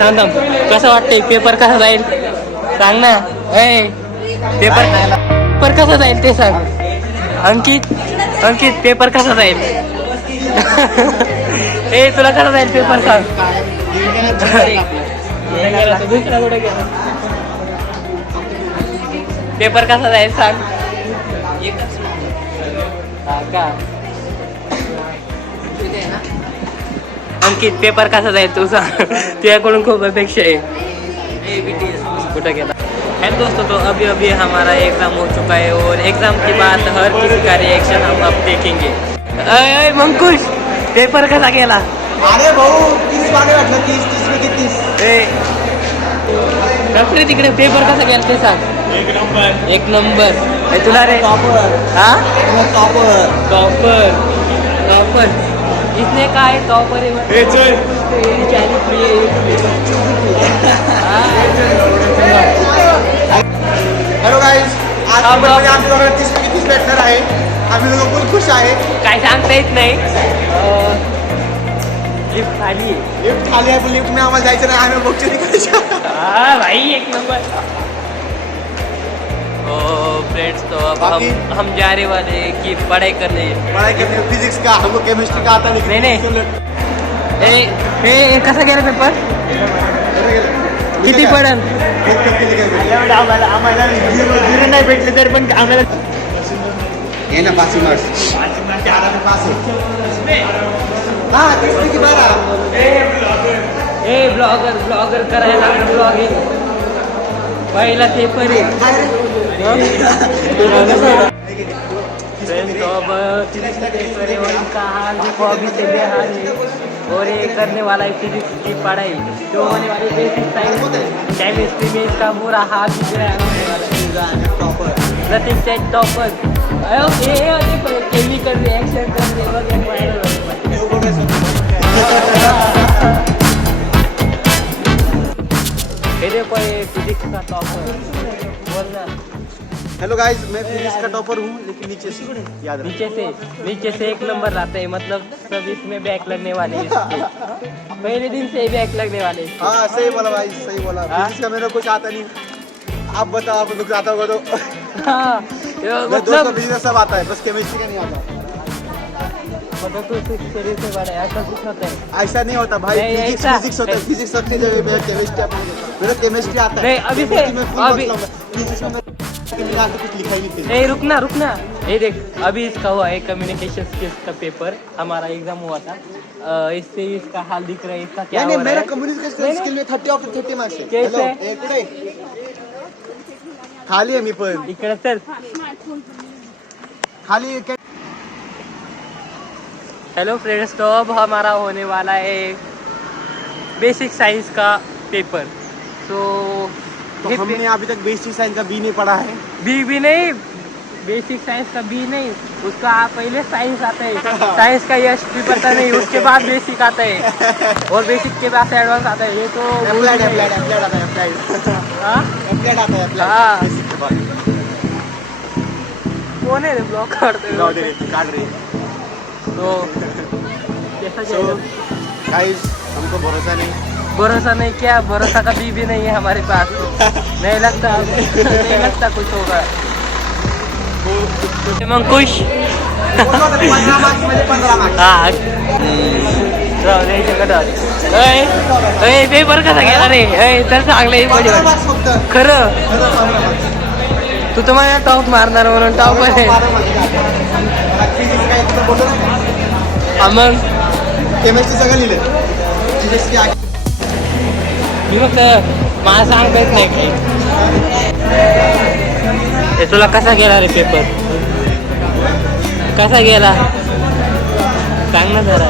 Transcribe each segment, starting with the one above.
थांब थांब, कसं वाटतंय? पेपर कसा जाईल सांग ना. पेपर कसा जाईल ते सांग. अंकित पेपर कसा जाईल? तुला कसा जाईल पेपर सांग. पेपर कसा जाईल सांग. अंकित पेपर कसा जाईल तू सांग. तुझ्याकडून खूप अपेक्षा आहे. कुठं गेला? हेलो दोस्तों, तो अभी हमारा एग्ज़ाम हो चुका है और एग्ज़ाम के बाद हर किसी का रिएक्शन हम अब देखेंगे. अय मंकुश, पेपर कसा गेला? अरे भाऊ 30 मागे वाटलं 30 पैकी 30. डॉक्टर तिकडे पेपर कसा गेला ते सांग. एक नंबर. तुला रे? टॉपर. हाँ टॉपर. टॉपर इसने कहा है टॉपर है. हॅलो गाईज, आज पेपरमध्ये आमच्या दोघांना 30 पैकी 30 भेटणार आहे. आम्ही लोक खूप खुश आहे. काय सांगता येत नाही. लिफ्ट खाली लिफ्ट खाली आहे, पण लिफ्ट में आम्हाला जायचं नाही. आम्ही बघतो तिकडे. हाँ भाई एक नंबर. फ्रेंड्स, तो अब हम जा रहे वाले की पढ़ाई करने. फिजिक्स का, हमको केमिस्ट्री का आता नहीं. कसा गेला पेपर? किती पडन? आम्हाला नाही भेटले तरी पण आम्हाला हे ना पासिंग मार्क्स. हा 30 पैकी 12. ब्लॉगर करायला ब्लॉगिंग पहिला पेपर आहे. और ये करने वाला है फिजिक्स की पढ़ाई, जो होने वाली बेसिक साइंस केमिस्ट्री में इसका पूरा हाथ होने वाला. Nothing set topper. Chemical reaction करने फिजिक्स का टॉपर बोलना. हेलो गाइस, मैं फिजिक्स का टॉपर हूँ, लेकिन नीचे से याद नीचे से एक नंबर लाते हैं. मतलब सब इसमें बैक लगने वाले हैं. पहले दिन से ही बैक लगने वाले. हाँ सही बोला भाई, सही बोला. फिजिक्स का मेरा कुछ आता नहीं. आप बताओ, आपको कुछ आता होगा तो. हाँ मतलब फिजिक्स सब आता है, बस केमिस्ट्री का नहीं आता. मतलब तो शरीर से बड़ा है, ऐसा कुछ होता है? ऐसा नहीं होता भाई. फिजिक्स होता है. फिजिक्स सबसे जगह मेरा केमिस्ट्री आता है. मेरा केमिस्ट्री आता है. अभी फिजिक्स में कुछ लिखा ही नहीं. रुकना. ये देख, अभी इसका हुआ है कम्युनिकेशन स्किल्स का पेपर. हमारा एग्जाम हुआ था. इससे इसका हाल दिख रहा है. इसका क्या हो रहा है? मेरा कम्युनिकेशन स्किल में 30 ऑफ 30 मार्क्स है. कैसे? खाली आहे मी पण. इकडे चल. खाली. हेलो फ्रेंड्स, तो अब हमारा होने वाला है बेसिक साइंस का पेपर. तो हमने अभी तक बेसिक साइंस का बी नहीं पढ़ा है. बी नहीं, बेसिक साइंस का बी नहीं, उसका पहले साइंस आता है. साइंस का यश भी पढ़ता नहीं, उसके बाद बेसिक आता है और बेसिक के बाद एडवांस आता है. ये तो अप्लाइड आता है. कौन है ब्लॉक करते काट रहे. तो कैसा चल. गाइस, हमको भरोसा नहीं क्या? भरोसा का भी नहीं है हमारे पास. नहीं लगता कुछ होगा. मंकुश. पेपर कसा गेला रे? तर चांगलं खरं. तू तर मला टॉप मारणार म्हणून टॉप आहे. मग केमिस्ट्री सगळं लिहिलं. मी फक्त मला सांगता येत नाही काही. तुला कसा गेला रे पेपर? कसा गेला सांग ना जरा.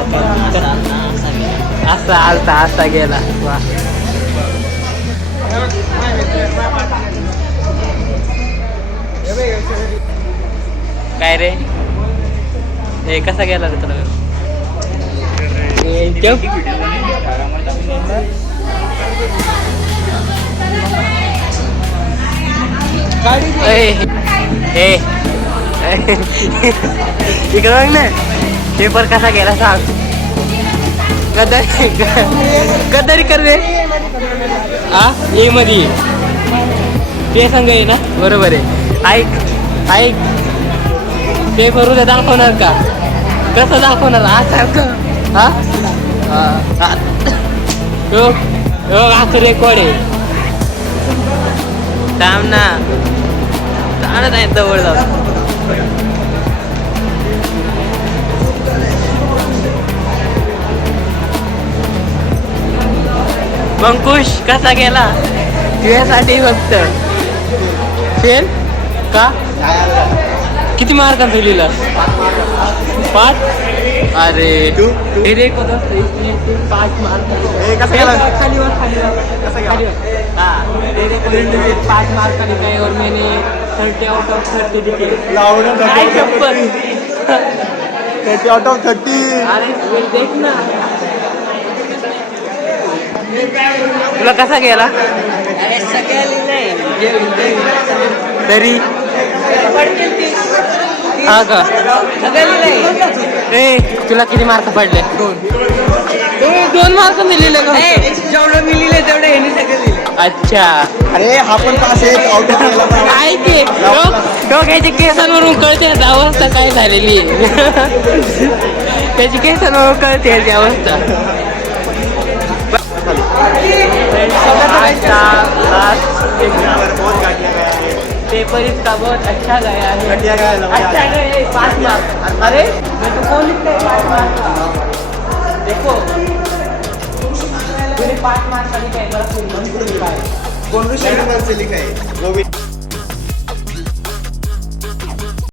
असा गेला. वा. काय रे? हे कसा गेला रे तुला? इकडं बघ ना. पेपर कसा गेला सांग. गद्दारी कर रे. हा ए मध्ये ते सांग आहे ना. बरोबर आहे. ऐक पेपर उद्या दाखवणार का? कसं दाखवणार? सारखं हा असं रेकॉर्ड आहे. थांब ना आणत आहे जवळ जाऊ. मंकुश कसा गेला? तुझ्यासाठी फक्त फेल का? किती मार्कांचं लिहिलं? 5. अरे डिरेक्ट होत 5 मार्क. खाली वर हाँ डिरेक्ट 5 मार्क का लिखा है और मैंने 30 आउट ऑफ 30 लिखे. 30 आउट ऑफ 30. अरे देख ना. तुला कसा गेला? तरी हा का? ए तुला किती मार्क पडले? 2 मार्क लिहिले का? जेवढं मी लिहिले तेवढं हे सगळं लिहिले. अच्छा. अरे हा पण पास आहे. आउट ऑफ काय ते डोक्याच्या केसांवरून कळते अवस्था काय झालेली आहे. त्याची केसांवरून कळते याची अवस्था. पेपर इसका बहुत अच्छा गया है. अच्छा गया 5 मार्क. अरे मैं तो कौन लिखता है 5 मार्क का? देखो तूने 5 मार्क का लिखा है. कोण लिखा आहे?